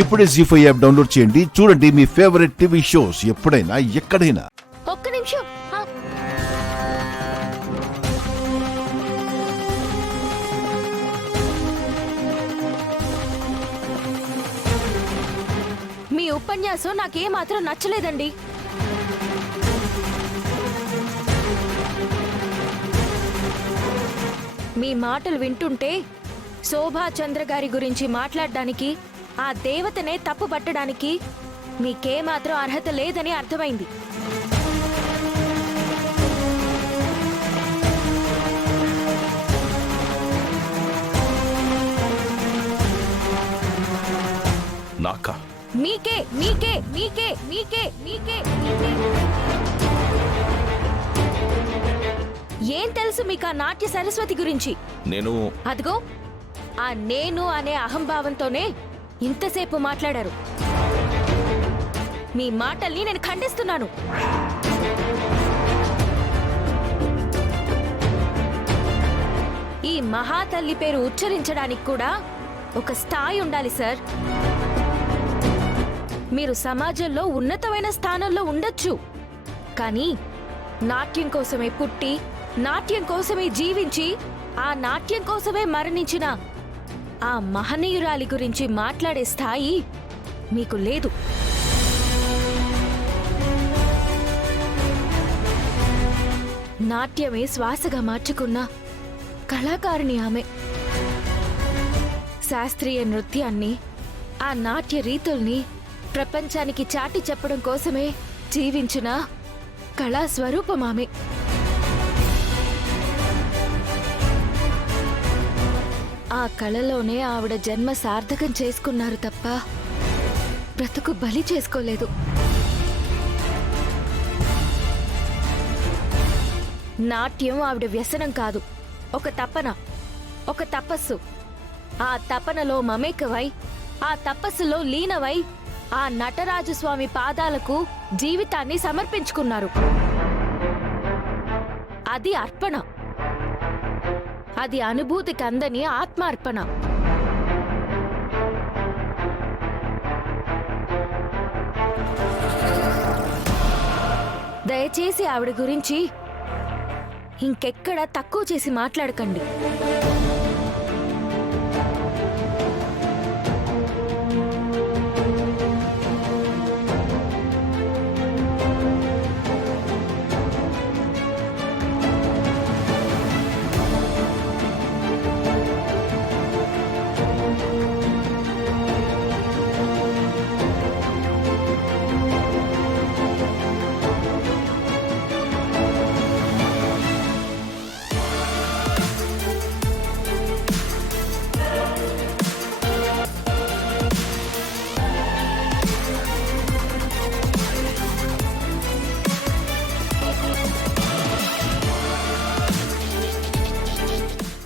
ఇప్పుడే జీ5 app download చేయండి. చూడండి మీ ఫేవరెట్ టీవీ షోస్ ఎప్పుడైనా ఎక్కడైనా. ఒక్క నిమిషం. మీ ఉపన్యాసం నాకేమాత్రం నచ్చలేదండి. మీ మాటలు వింటుంటే శోభాచంద్ర గారి గురించి మాట్లాడడానికి, ఆ దేవతనే తప్పు పట్టడానికి మీకేమాత్రం అర్హత లేదని అర్థమైంది. నాకా? మీకే మీకే మీకే మీకే మీకే మీకే ఏం తెలుసు మీకు ఆ నాట్య సరస్వతి గురించి? నేను అదిగో ఆ నేను అనే అహంభావంతోనే ఇంతసేపు మాట్లాడారు. మీ మాటల్ని నేను ఖండిస్తున్నాను. ఈ మహాతల్లి పేరు ఉచ్చరించడానికి కూడా ఒక స్థాయి ఉండాలి సార్. మీరు సమాజంలో ఉన్నతమైన స్థానంలో ఉండొచ్చు, కానీ నాట్యం కోసమే పుట్టి, నాట్యం కోసమే జీవించి, ఆ నాట్యం కోసమే మరణించిన ఆ మహనీయురాలి గురించి మాట్లాడే స్థాయి మీకు లేదు. నాట్యమే శ్వాసగా మార్చుకున్న కళాకారిణి ఆమె. శాస్త్రీయ నృత్యాన్ని, ఆ నాట్య రీతుల్ని ప్రపంచానికి చాటి చెప్పడం కోసమే జీవించిన కళా స్వరూపం ఆమె. ఆ కళలోనే ఆవిడ జన్మ సార్థకం చేసుకున్నారు తప్ప బ్రతుకు బలి చేసుకోలేదు. నాట్యం ఆవిడ వ్యసనం కాదు, ఒక తపన, ఒక తపస్సు. ఆ తపనలో మమేకవై, ఆ తపస్సులో లీనవై ఆ నటరాజస్వామి పాదాలకు జీవితాన్ని సమర్పించుకున్నారు. అది అర్పణ. అది అనుభూతికి అందని ఆత్మార్పణ. దయచేసి ఆవిడ గురించి ఇంకెక్కడ తక్కువ చేసి మాట్లాడకండి.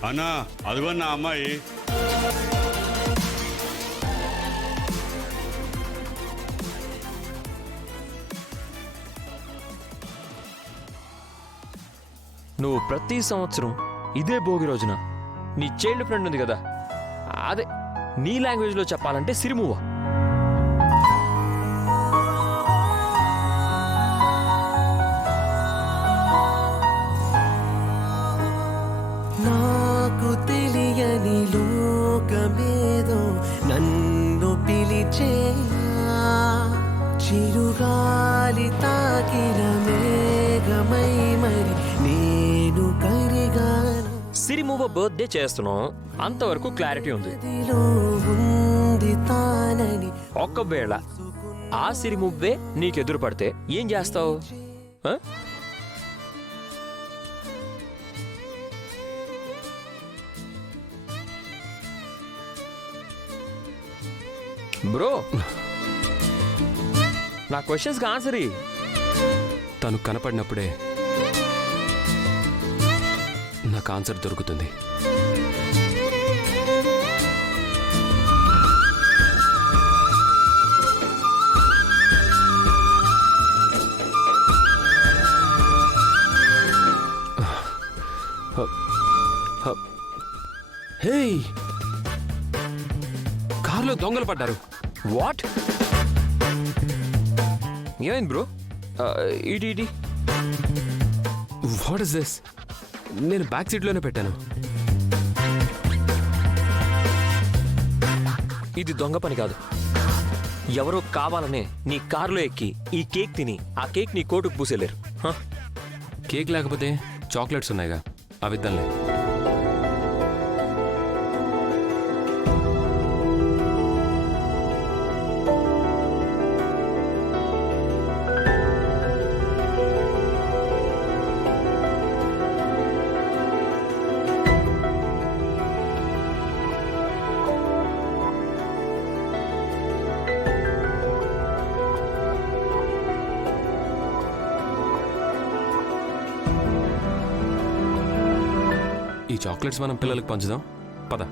అన్నా అదిగోన్నా అమ్మాయి. నువ్వు ప్రతి సంవత్సరం ఇదే భోగి రోజున నీ చైల్డ్ ఫ్రెండ్ ఉంది కదా, అదే నీ లాంగ్వేజ్లో చెప్పాలంటే సిరిమువ్వ. నాకు తెలియని లోకమేదో నన్ను పిలిచే, చిరుగాలి తాకిన మేఘమై మరి నేను కరిగాను. సిరిమువ్వ బర్త్డే చేస్తున్నాం, అంతవరకు క్లారిటీ ఉంది. ఉంది తానని ఒకవేళ ఆ సిరిమువ్వే నీకెదురు పడితే ఏం చేస్తావు? బ్రో, నా క్వశ్చన్స్కి ఆన్సర్ ఇయ్యి. తను కనపడినప్పుడే నాకు ఆన్సర్ దొరుకుతుంది. హే, కార్లో దొంగలు పడ్డారు. వాట్? ఏమైంది బ్రో? ఇటీ వాట్ ఇస్ దిస్? నేను బ్యాక్ సీట్లోనే పెట్టాను. ఇది దొంగ పని కాదు. ఎవరో కావాలనే నీ కారులో ఎక్కి ఈ కేక్ తిని ఆ కేక్ నీ కోటుకు పూసేలేరు. కేక్ లేకపోతే చాక్లెట్స్ ఉన్నాయిగా, అవి ఇద్దాంలే. ఈ చాక్లెట్స్ మనం పిల్లలకు పంచుదాం, పద.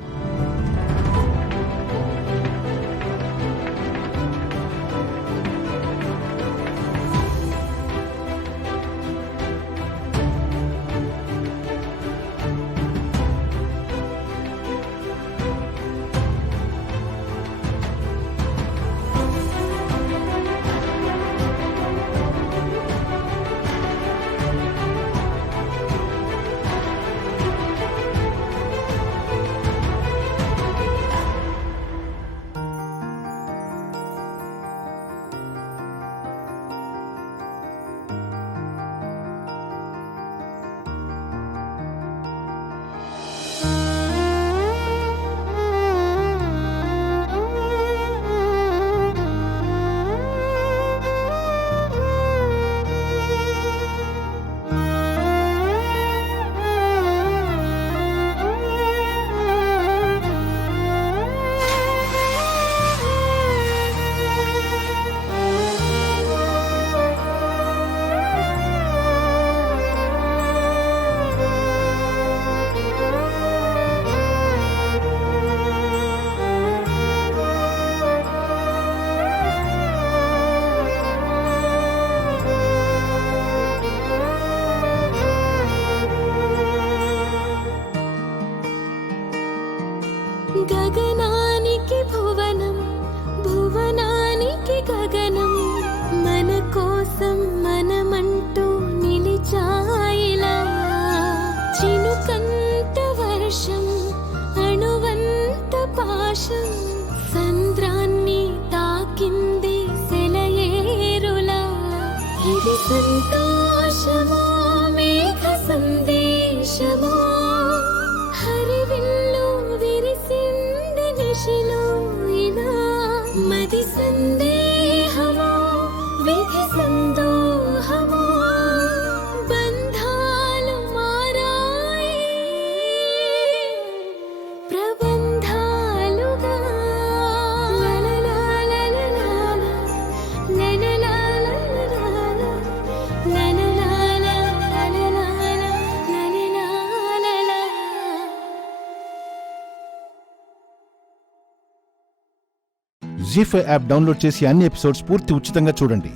గగనానికి భువనం, భువనానికి గగనం, మన కోసం మనమంటూ నిలిచాయిలా. చినుకంత వర్షం, అణువంత పాశం, సంద్రాన్ని తాకింది సెలయేరులా. ఇది సంతోషమో మేఘ సందేశమో, హరివిల్లు విరిసింది నిశిలో ఇలా. మది సందేహమో విధి సందోహమో, బంధాలు మారాయి ప్రబంధాలుగా. జీ5 యాప్ డౌన్లోడ్ చేసి అన్ని ఎపిసోడ్స్ పూర్తి ఉచితంగా చూడండి.